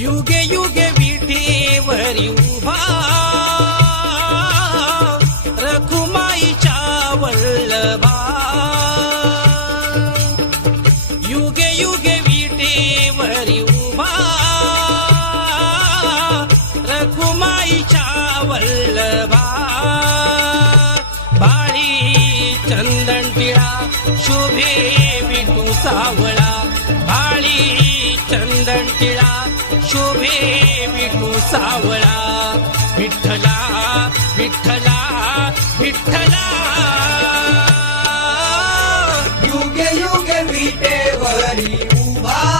युगे युगे विठेवरी उभा रखुमाईच्या वल्लभा युगे युगे विठेवरी उभा रखुमाईच्या वल्लभा बाळी चंदन टिळा शोभे विठू सावळा बाळी चंदन टिळा शोभे विठू सावळा विठ्ठला विठ्ठला विठ्ठला युगे युगे विटेवरी उभा